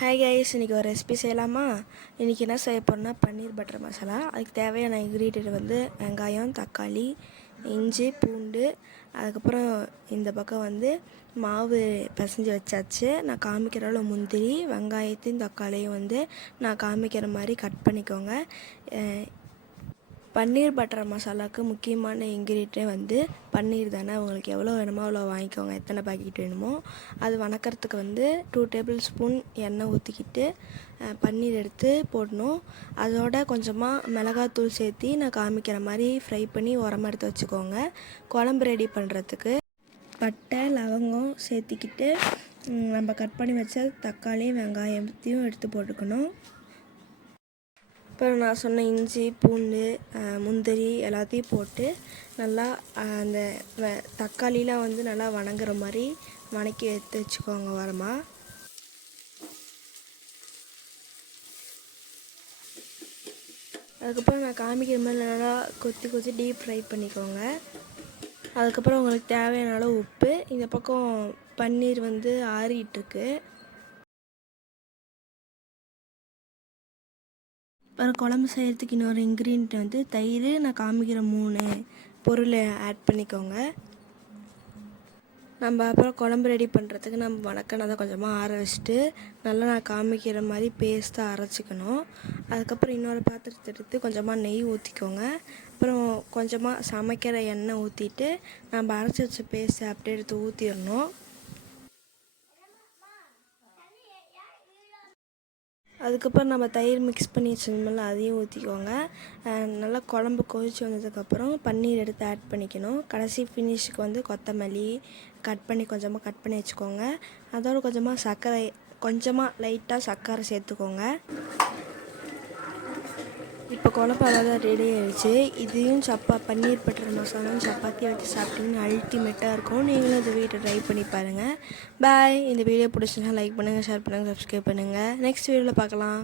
Hi guys, இன்றைக்கி ஒரு recipe செய்யலாமா? இன்றைக்கி என்ன செய்ய போகிறோன்னா பன்னீர் பட்டர் மசாலா. அதுக்கு தேவையான இன்க்ரீடியன்ட் வந்து வெங்காயம், தக்காளி, இஞ்சி, பூண்டு. அதுக்கப்புறம் இந்த பக்கம் வந்து மாவு பிசைஞ்சு வச்சாச்சு. நான் காமிக்கிற அளவு முந்திரி, வெங்காயத்தையும் தக்காளியும் வந்து நான் காமிக்கிற மாதிரி கட் பண்ணிக்கோங்க. பன்னீர் பட்டர் மசாலாவுக்கு முக்கியமான இன்க்ரீடியன்ட்டே வந்து பன்னீர் தானே. உங்களுக்கு எவ்வளோ வேணுமோ அவ்வளோ வாங்கிக்கோங்க, எத்தனை பாக்கெட் வேணுமோ. அது வணக்கிறதுக்கு வந்து 2 டேபிள் ஸ்பூன் எண்ணெய் ஊற்றிக்கிட்டு பன்னீர் எடுத்து போடணும். அதோட கொஞ்சமாக மிளகாத்தூள் சேர்த்து நான் காமிக்கிற மாதிரி ஃப்ரை பண்ணி உரமாக எடுத்து வச்சுக்கோங்க. குழம்பு ரெடி பண்ணுறதுக்கு பட்டை, லவங்கம் சேர்த்திக்கிட்டு நம்ம கட் பண்ணி வச்ச தக்காளி, வெங்காயத்தையும் எடுத்து போட்டுக்கணும். அப்புறம் நான் சொன்ன இஞ்சி, பூண்டு, முந்திரி எல்லாத்தையும் போட்டு நல்லா அந்த தக்காளிலாம் வந்து நல்லா வணங்குற மாதிரி வணக்கி எடுத்து வச்சுக்கோங்க ஓரமாக. அதுக்கப்புறம் நான் காமிக்கிற மாதிரி நல்லா கொத்தி டீப் ஃப்ரை பண்ணிக்கோங்க. அதுக்கப்புறம் உங்களுக்கு தேவையான அளவு உப்பு. இந்த பக்கம் பன்னீர் வந்து ஆறிட்டுருக்கு. அப்புறம் குழம்பு செய்கிறதுக்கு இன்னொரு இன்க்ரீடியன்ட் வந்து தயிர். நான் காமிக்கிற 3 பொருளை ஆட் பண்ணிக்கோங்க. நம்ம அப்புறம் குழம்பு ரெடி பண்ணுறதுக்கு நம்ம வணக்கினதை கொஞ்சமாக ஆற வச்சுட்டு நல்லா நான் காமிக்கிற மாதிரி பேஸ்ட்டாக அரைச்சிக்கணும். அதுக்கப்புறம் இன்னொரு பாத்திரத்தை எடுத்து கொஞ்சமாக நெய் ஊற்றிக்கோங்க. அப்புறம் கொஞ்சமாக சமைக்கிற எண்ணெய் ஊற்றிட்டு நம்ம அரைச்சி வச்ச பேஸ்ட்டை அப்படியே எடுத்து ஊற்றிடணும். அதுக்கப்புறம் நம்ம தயிர் மிக்ஸ் பண்ணி வச்சிருந்தோம்ல, அதையும் ஊற்றிக்கோங்க. நல்லா குழம்பு கொதித்து வந்ததுக்கப்புறம் பன்னீர் எடுத்து ஆட் பண்ணிக்கணும். கடைசி ஃபினிஷுக்கு வந்து கொத்தமல்லி கொஞ்சமாக கட் பண்ணி வச்சுக்கோங்க. அதோடு கொஞ்சமாக லைட்டாக சர்க்கரை சேர்த்துக்கோங்க. இப்போ குழம்பு அவ்வளோதான் ரெடி ஆகிடுச்சு. இதையும் பன்னீர் பட்டர் மசாலாவும் சப்பாத்தி வச்சு சாப்பிட்டிங்கன்னா அல்டிமேட்டாக இருக்கும். நீங்களும் இந்த வீட்டை ட்ரை பண்ணி பாருங்கள். பாய். இந்த வீடியோ பிடிச்சிருந்தா லைக் பண்ணுங்கள், ஷேர் பண்ணுங்கள், சப்ஸ்கிரைப் பண்ணுங்கள். நெக்ஸ்ட் வீடியோவில் பார்க்கலாம்.